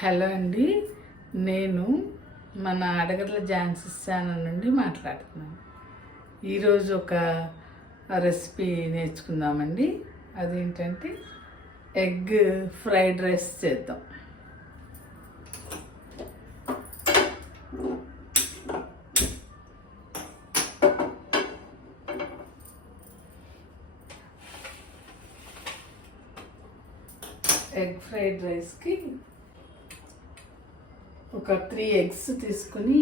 Hello అండి, నేను మన అడగర్ల ఝాన్సీ ఛానల్ నుండి మాట్లాడుతున్నాను. ఈరోజు ఒక రెసిపీ నేర్చుకుందామండి. అదేంటంటే ఎగ్ ఫ్రైడ్ రైస్ చేద్దాం. ఎగ్ ఫ్రైడ్ రైస్కి ఒక 3 ఎగ్స్ తీసుకుని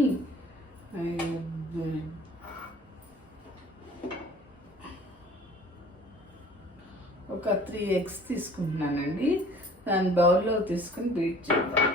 ఒక 3 ఎగ్స్ తీసుకుంటున్నానండి. దాన్ని బౌల్లో తీసుకుని బీట్ చేద్దాం.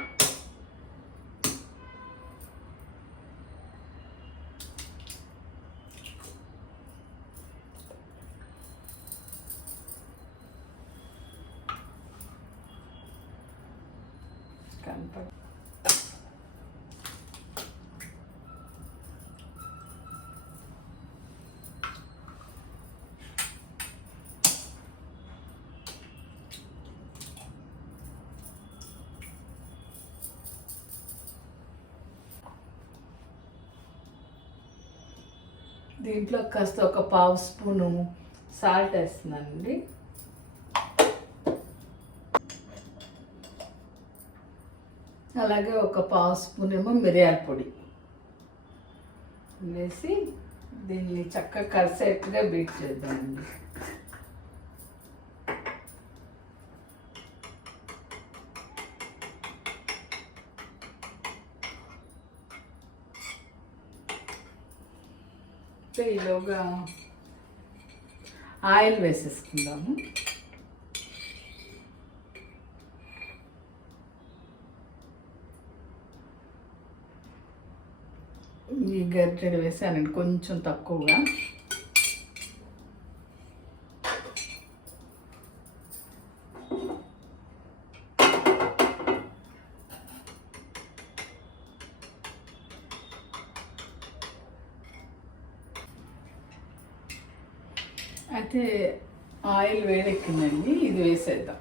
దీంట్లో కాస్త ఒక 1/2 స్పూను సాల్ట్ వేస్తున్నానండి. అలాగే ఒక 1/2 స్పూన్ ఏమో మిరియాల పొడి వేసి దీన్ని చక్కగా కలిసేట్టుగా బీట్ చేద్దామండి. ఈలోగా ఆయిల్ వేసేసుకుందాము. ఈ గరిటెడు వేసానండి, కొంచెం తక్కువగా. అయితే ఆయిల్ వేడెక్కిందండి, ఇది వేసేద్దాం.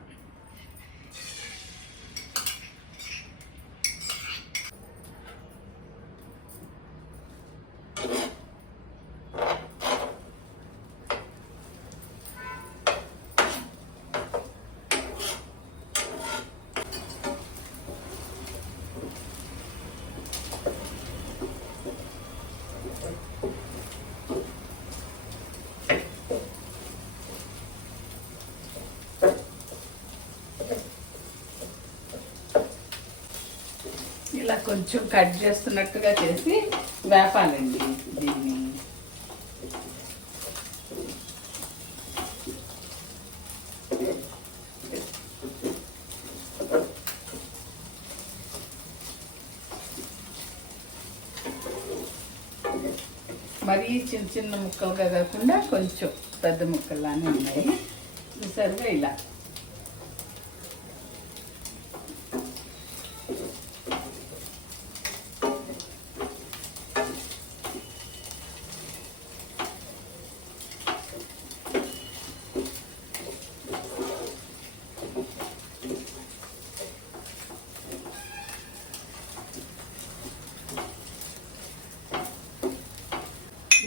ఇలా కొంచెం కట్ చేస్తున్నట్టుగా చేసి వేపాలండి దీన్ని. మరీ చిన్న చిన్న ముక్కలుగా కాకుండా కొంచెం పెద్ద ముక్కల్లానే ఉన్నాయి. సరిగా ఇలా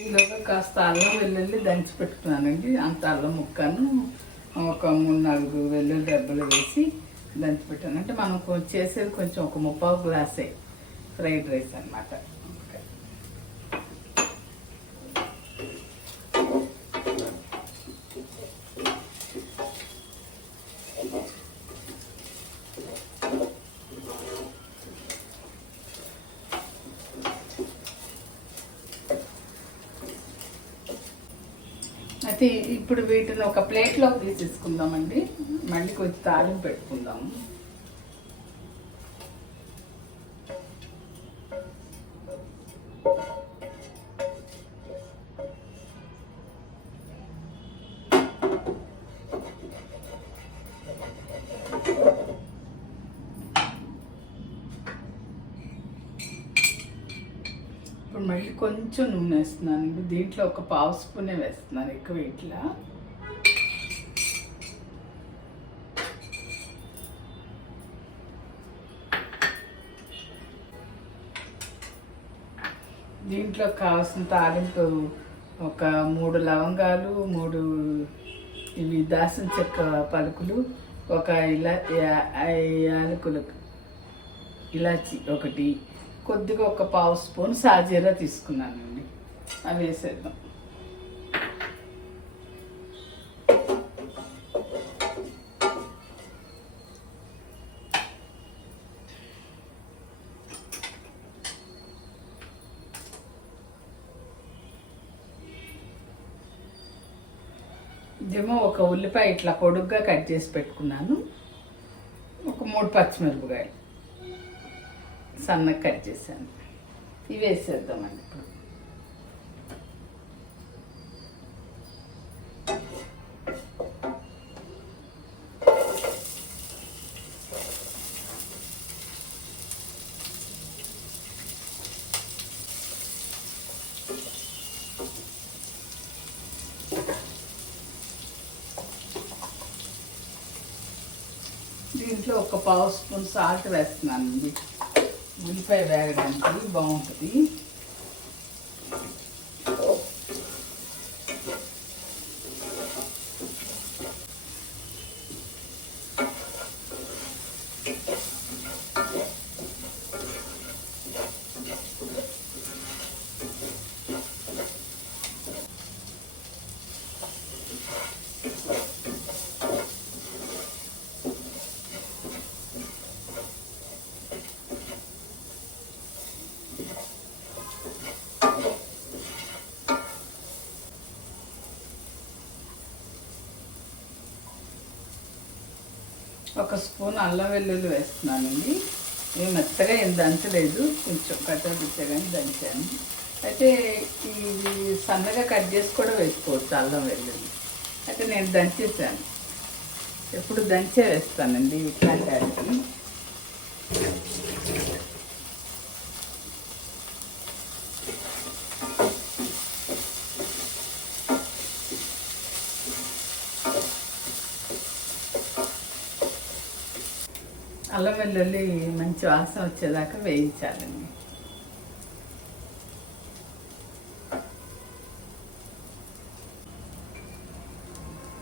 ఈలోగా కాస్త అల్లం వెల్లుల్లి దంచి పెట్టుకున్నానండి. అంత అల్లం ముక్కను ఒక 3-4 వెల్లుల్లి దెబ్బలు వేసి దంచి పెట్టాను. అంటే మనం చేసేది కొంచెం ఒక 3/4 గ్లాసే ఫ్రైడ్ రైస్ అన్నమాట. అయితే ఇప్పుడు వీటిని ఒక ప్లేట్లోకి తీసేసుకుందామండి. మళ్ళీ కొంచెం తాలింపు పెట్టుకుందాము. ఇప్పుడు మళ్ళీ కొంచెం నూనె వేస్తున్నాను. దీంట్లో ఒక 1/2 స్పూనే వేస్తున్నాను, ఎక్కువ ఇట్లా. దీంట్లో కావాల్సిన తాలింపు ఒక 3 లవంగాలు, 3 ఇవి దాసిన చెక్క పలుకులు, ఒక యాలకులు ఇలాచి ఒకటి, కొద్దిగా ఒక పావు స్పూన్ సాజీరా తీసుకున్నానండి. అవి వేసేద్దాం. ఇదేమో ఒక ఉల్లిపాయ ఇట్లా పొడుగ్గా కట్ చేసి పెట్టుకున్నాను. ఒక 3 పచ్చిమిరపకాయలు సన్నగా కట్ చేశాను. ఇవి వేసేద్దామండి ఇప్పుడు. దీంట్లో ఒక పావు స్పూన్ సాల్ట్ వేస్తున్నానండి. ఉల్లిపాయ వేగడానికి బాగుంటుంది. ఒక స్పూన్ అల్లం వెల్లుల్లి వేస్తున్నానండి. నేను మెత్తగా ఏం దంచలేదు, కొంచెం కట్టబిచ్చగానే దంచాను. అయితే ఇది సన్నగా కట్ చేసి కూడా వేసుకోవచ్చు అల్లం వెల్లుల్లి. అయితే నేను దంచేసాను. ఎప్పుడు దంచే వేస్తానండి ఇట్లాంటి వాటికి. అల్లం వెల్లుల్లి మంచి వాసన వచ్చేదాకా వేయించాలండి.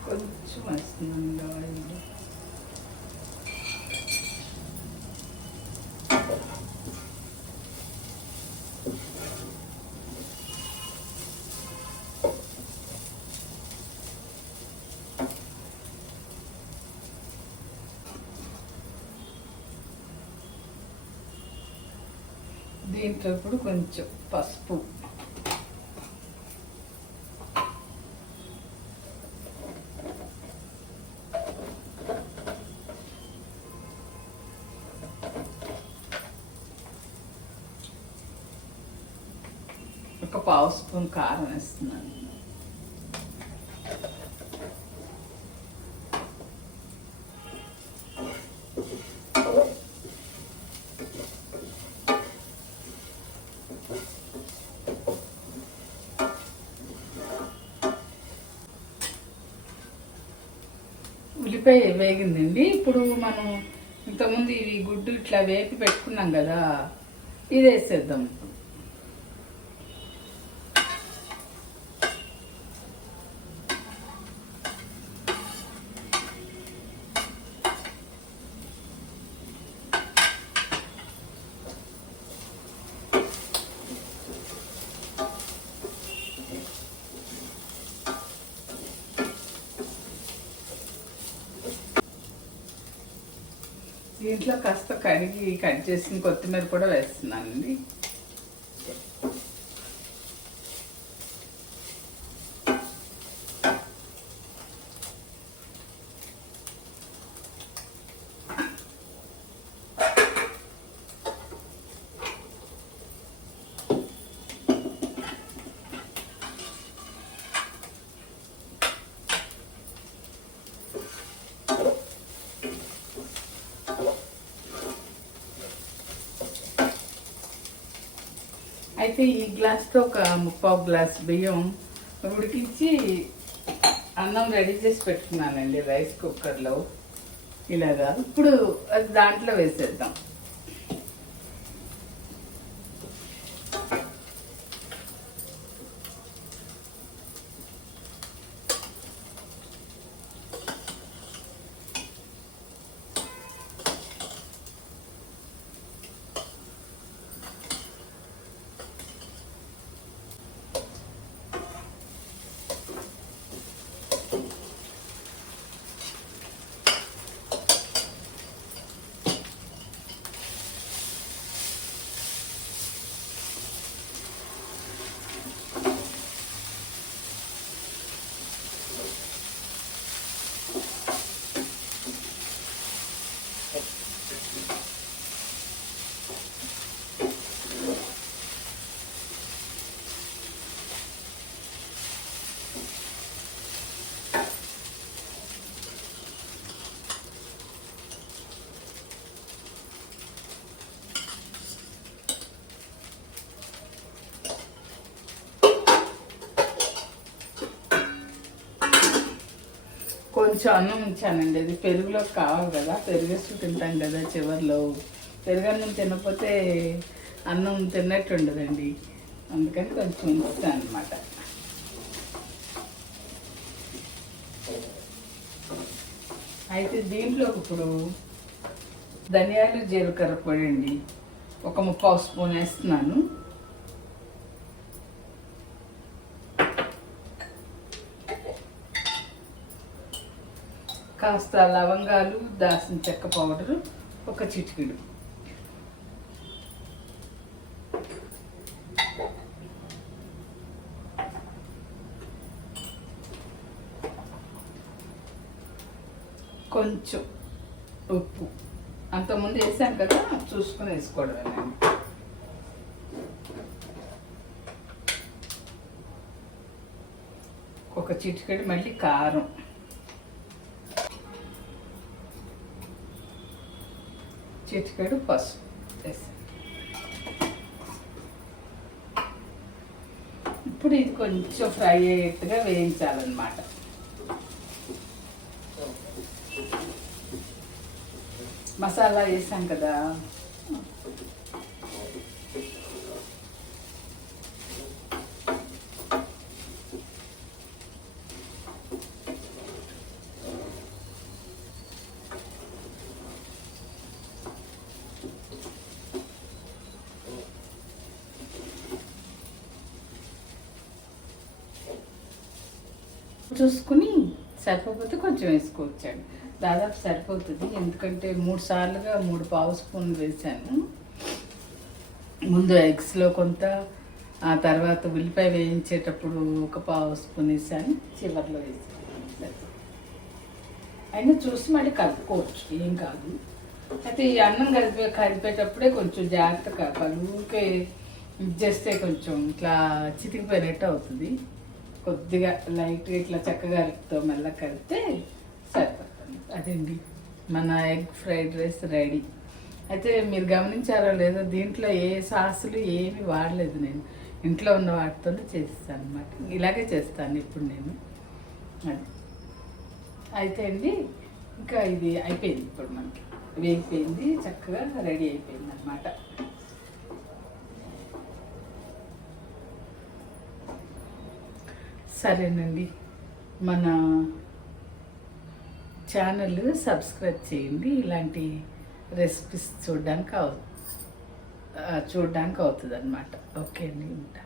కొంచెం వేస్తున్నాను ఆయిల్. దీంట్లో ఇప్పుడు కొంచెం పసుపు, ఒక పావు స్పూన్ కారం వేస్తున్నాను. ఉల్లిపాయ వేగిందండి. ఇప్పుడు మనం ఇంతకుముందు ఇవి గుడ్డు ఇట్లా వేపి పెట్టుకున్నాం కదా, ఇది వేసేద్దాం. దీంట్లో కాస్త కడిగి కట్ చేసిన కొత్తిమీర కూడా వేస్తున్నానండి. అయితే ఈ గ్లాస్తో ఒక 3/4 గ్లాస్ బియ్యం ఉడికించి అన్నం రెడీ చేసి పెట్టుకున్నానండి రైస్ కుక్కర్లో. ఇలాగా ఇప్పుడు అది దాంట్లో వేసేద్దాం. కొంచెం అన్నం ఉంచానండి, అది పెరుగులో కావాలి కదా, పెరుగేస్తూ తింటాం కదా చివర్లో. పెరుగన్నం తినకపోతే అన్నం తిన్నట్టు ఉండదండి, అందుకని కొంచెం ఉంచుతాను అనమాట. అయితే దీంట్లో ఇప్పుడు ధనియాలు జీలకర్ర పొడి అండి, ఒక 3/4 స్పూన్ వేస్తున్నాను. కాస్త లవంగాలు, దాల్చిన చెక్క పౌడరు ఒక చిటికెడు. కొంచెం ఉప్పు, అంతకుముందు వేసాను కదా, చూసుకుని వేసుకోవడమేనండి. ఒక చిటికెడు మళ్ళీ కారం, చిటికెడు పసుపు వేసాను. ఇప్పుడు ఇది కొంచెం ఫ్రై అయ్యేట్టుగా వేయించాలన్నమాట. మసాలా వేసాం కదా, చూసుకుని సరిపోతే కొంచెం వేసుకోవచ్చండి, దాదాపు సరిపోతుంది. ఎందుకంటే 3 సార్లుగా 3/4 స్పూన్లు వేసాను. ముందు ఎగ్స్లో కొంత, ఆ తర్వాత ఉల్లిపాయ వేయించేటప్పుడు ఒక 1/4 స్పూన్ వేసాను, చివరిలో వేసాను. అయినా చూసి మళ్ళీ కలుపుకోవచ్చు, ఏం కాదు. అయితే ఈ అన్నం కలిపేటప్పుడే కొంచెం జాగ్రత్తగా ఊరికే చేస్తే కొంచెం ఇట్లా చితికిపోయినట్టు అవుతుంది. కొద్దిగా లైట్గా ఇట్లా చక్కగారితో మెల్లగా కలిపితే సరిపోతుంది. అదండి మన ఎగ్ ఫ్రైడ్ రైస్ రెడీ. అయితే మీరు గమనించారో లేదో, దీంట్లో ఏ సాసులు ఏమి వాడలేదు, నేను ఇంట్లో ఉన్న వాటితోనే చేస్తాను అనమాట. ఇలాగే చేస్తాను ఇప్పుడు నేను. అది అయితే అండి, ఇంకా ఇది అయిపోయింది, ఇప్పుడు మనకి వేగిపోయింది, చక్కగా రెడీ అయిపోయింది అనమాట. సరేనండి, మన ఛానల్ సబ్స్క్రైబ్ చేయండి, ఇలాంటి రెసిపీస్ చూడడానికి అవుతుంది అనమాట. ఓకే అండి, ఉంటా.